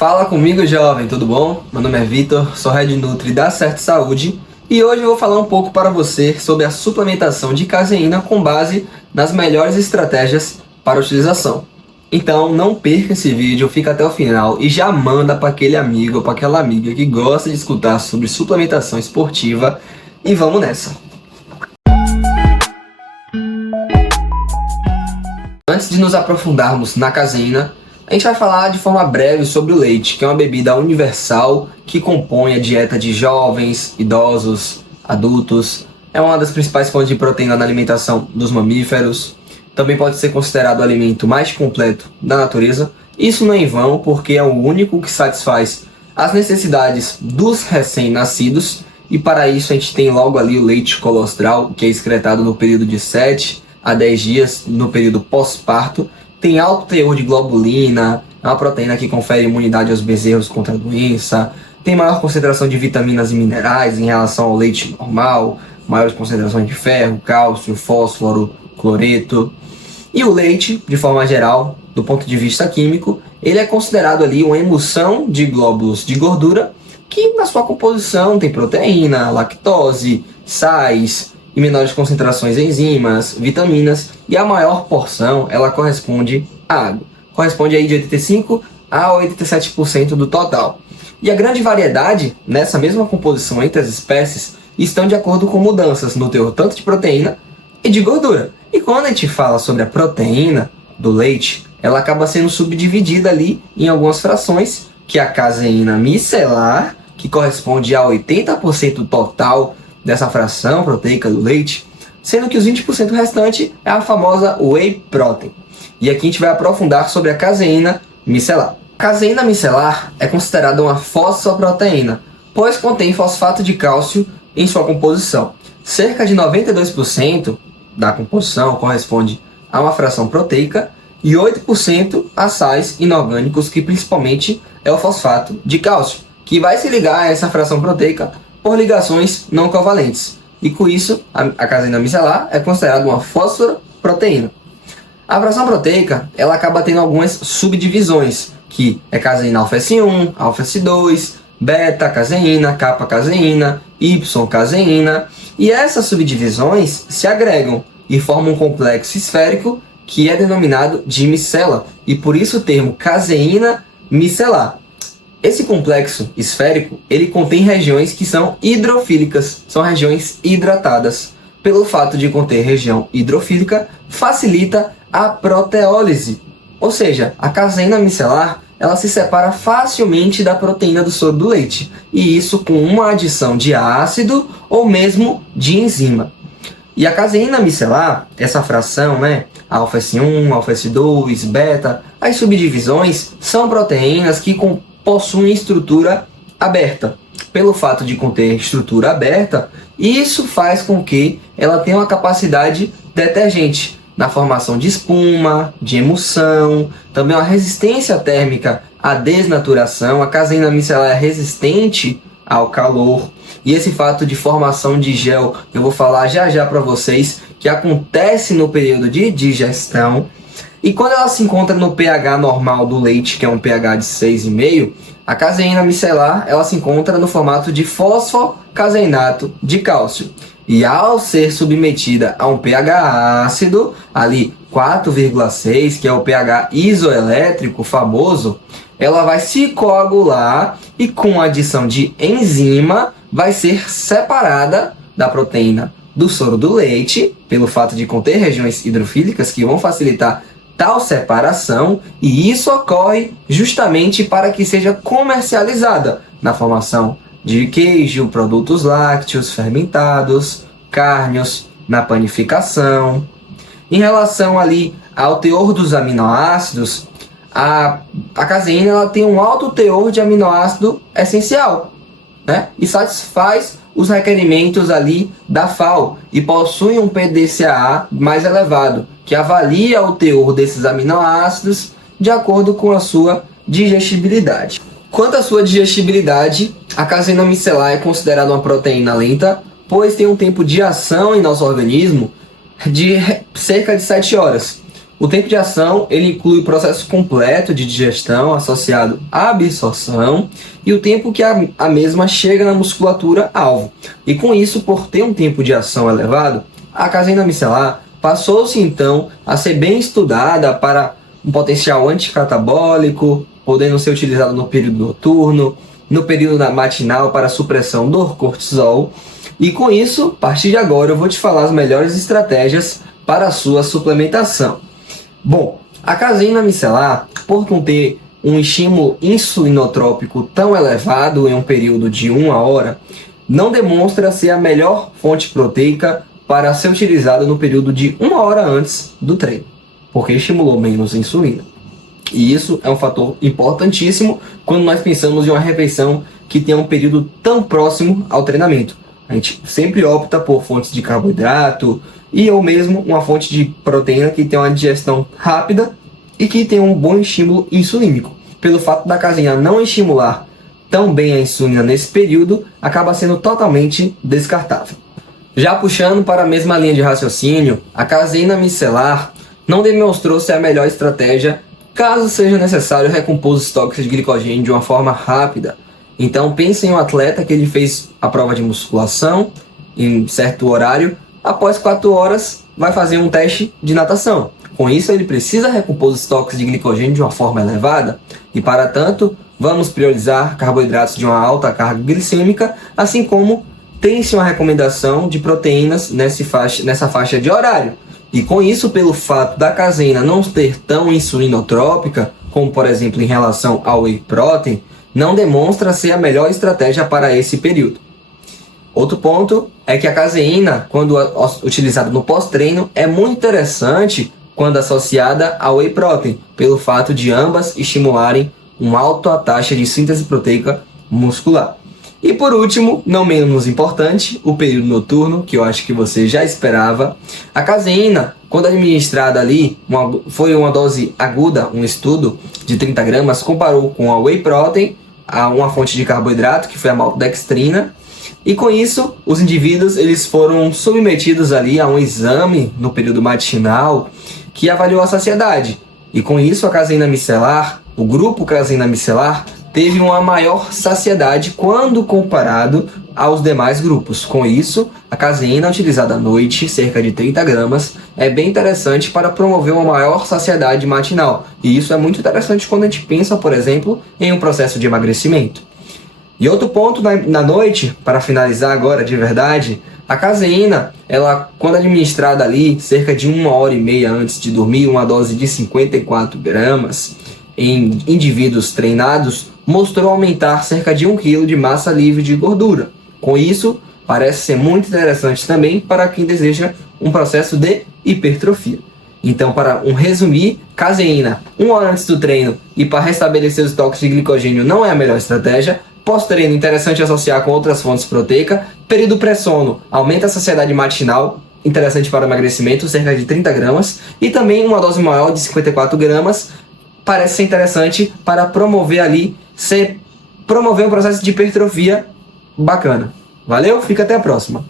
Fala comigo, jovem, tudo bom? Meu nome é Vitor, sou Head Nutri da Certo Saúde e hoje eu vou falar um pouco para você sobre a suplementação de caseína com base nas melhores estratégias para utilização. Então não perca esse vídeo, fica até o final e já manda para aquele amigo ou para aquela amiga que gosta de escutar sobre suplementação esportiva e vamos nessa! Antes de nos aprofundarmos na caseína, a gente vai falar de forma breve sobre o leite, que é uma bebida universal que compõe a dieta de jovens, idosos, adultos. É uma das principais fontes de proteína na alimentação dos mamíferos. Também pode ser considerado o alimento mais completo da natureza. Isso não é em vão, porque é o único que satisfaz as necessidades dos recém-nascidos. E para isso a gente tem logo ali o leite colostral, que é excretado no período de 7 a 10 dias, no período pós-parto. Tem alto teor de globulina, é uma proteína que confere imunidade aos bezerros contra a doença. Tem maior concentração de vitaminas e minerais em relação ao leite normal, maiores concentrações de ferro, cálcio, fósforo, cloreto. E o leite, de forma geral, do ponto de vista químico, ele é considerado ali uma emulsão de glóbulos de gordura que na sua composição tem proteína, lactose, sais e menores concentrações de enzimas, vitaminas, e a maior porção ela corresponde à água. Corresponde aí de 85 a 87% do total. E a grande variedade nessa mesma composição entre as espécies estão de acordo com mudanças no teor tanto de proteína e de gordura. E quando a gente fala sobre a proteína do leite, ela acaba sendo subdividida ali em algumas frações, que é a caseína micelar, que corresponde a 80% total dessa fração proteica do leite, sendo que os 20% restante é a famosa whey protein. E aqui a gente vai aprofundar sobre a caseína micelar. Caseína micelar é considerada uma fosfoproteína, pois contém fosfato de cálcio em sua composição. Cerca de 92% da composição corresponde a uma fração proteica e 8% a sais inorgânicos, que principalmente é o fosfato de cálcio, que vai se ligar a essa fração proteica por ligações não covalentes. E com isso, a caseína micelar é considerada uma fosforoproteína. A fração proteica ela acaba tendo algumas subdivisões, que é caseína alfa-S1, alfa-S2, beta-caseína, kappa-caseína, Y-caseína. E essas subdivisões se agregam e formam um complexo esférico que é denominado de micela, e por isso o termo caseína micelar. Esse complexo esférico, ele contém regiões que são hidrofílicas, são regiões hidratadas. Pelo fato de conter região hidrofílica, facilita a proteólise. Ou seja, a caseína micelar, ela se separa facilmente da proteína do soro do leite, e isso com uma adição de ácido ou mesmo de enzima. E a caseína micelar, essa fração, alfa-S1, alfa-S2, beta, as subdivisões são proteínas que possuem estrutura aberta. Pelo fato de conter estrutura aberta, isso faz com que ela tenha uma capacidade detergente na formação de espuma, de emulsão, também uma resistência térmica à desnaturação. A caseína micelar é resistente ao calor, e esse fato de formação de gel eu vou falar já para vocês, que acontece no período de digestão. E quando ela se encontra no pH normal do leite, que é um pH de 6,5, a caseína micelar ela se encontra no formato de fosfocaseinato de cálcio. E ao ser submetida a um pH ácido, ali 4,6, que é o pH isoelétrico famoso, ela vai se coagular e com a adição de enzima vai ser separada da proteína do soro do leite, pelo fato de conter regiões hidrofílicas que vão facilitar tal separação, e isso ocorre justamente para que seja comercializada na formação de queijo, produtos lácteos, fermentados, carnes, na panificação. Em relação ali ao teor dos aminoácidos, a caseína ela tem um alto teor de aminoácido essencial, e satisfaz os requerimentos ali da FAO e possui um PDCA mais elevado, que avalia o teor desses aminoácidos de acordo com a sua digestibilidade. Quanto à sua digestibilidade, a caseína micelar é considerada uma proteína lenta, pois tem um tempo de ação em nosso organismo de cerca de 7 horas. O tempo de ação ele inclui o processo completo de digestão associado à absorção e o tempo que a mesma chega na musculatura-alvo. E com isso, por ter um tempo de ação elevado, a caseína micelar passou-se então a ser bem estudada para um potencial anticatabólico, podendo ser utilizado no período noturno, no período matinal para supressão do cortisol. E com isso, a partir de agora, eu vou te falar as melhores estratégias para a sua suplementação. Bom, a caseína micelar, por não ter um estímulo insulinotrópico tão elevado em um período de 1 hora, não demonstra ser a melhor fonte proteica para ser utilizada no período de 1 hora antes do treino, porque estimulou menos insulina. E isso é um fator importantíssimo quando nós pensamos em uma refeição que tenha um período tão próximo ao treinamento. A gente sempre opta por fontes de carboidrato e ou mesmo uma fonte de proteína que tenha uma digestão rápida e que tenha um bom estímulo insulínico. Pelo fato da caseína não estimular tão bem a insulina nesse período, acaba sendo totalmente descartável. Já puxando para a mesma linha de raciocínio, a caseína micelar não demonstrou ser a melhor estratégia caso seja necessário recompor os estoques de glicogênio de uma forma rápida. Então pense em um atleta que ele fez a prova de musculação em certo horário, após 4 horas vai fazer um teste de natação. Com isso ele precisa recompor os estoques de glicogênio de uma forma elevada e para tanto vamos priorizar carboidratos de uma alta carga glicêmica, assim como tem-se uma recomendação de proteínas nessa faixa de horário. E com isso, pelo fato da caseína não ser tão insulinotrópica, como por exemplo em relação ao whey protein, não demonstra ser a melhor estratégia para esse período. Outro ponto é que a caseína, quando utilizada no pós-treino, é muito interessante quando associada ao whey protein, pelo fato de ambas estimularem uma alta taxa de síntese proteica muscular. E por último, não menos importante, o período noturno, que eu acho que você já esperava. A caseína, quando administrada ali, foi uma dose aguda, um estudo de 30 gramas, comparou com a whey protein, a uma fonte de carboidrato, que foi a maltodextrina. E com isso, os indivíduos eles foram submetidos ali a um exame no período matinal que avaliou a saciedade. E com isso, a caseína micelar, o grupo caseína micelar, teve uma maior saciedade quando comparado aos demais grupos. Com isso, a caseína utilizada à noite, cerca de 30 gramas, é bem interessante para promover uma maior saciedade matinal. E isso é muito interessante quando a gente pensa, por exemplo, em um processo de emagrecimento. E outro ponto na noite, para finalizar agora de verdade, a caseína, ela, quando administrada ali, cerca de 1 hora e meia antes de dormir, uma dose de 54 gramas, em indivíduos treinados, mostrou aumentar cerca de 1 kg de massa livre de gordura. Com isso, parece ser muito interessante também para quem deseja um processo de hipertrofia. Então, para resumir, caseína 1 hora antes do treino e para restabelecer os estoques de glicogênio não é a melhor estratégia. Pós-treino, interessante associar com outras fontes proteicas. Período pré-sono, aumenta a saciedade matinal, interessante para o emagrecimento, cerca de 30 gramas. E também uma dose maior de 54 gramas, parece ser interessante para promover um processo de hipertrofia bacana. Valeu, fica até a próxima.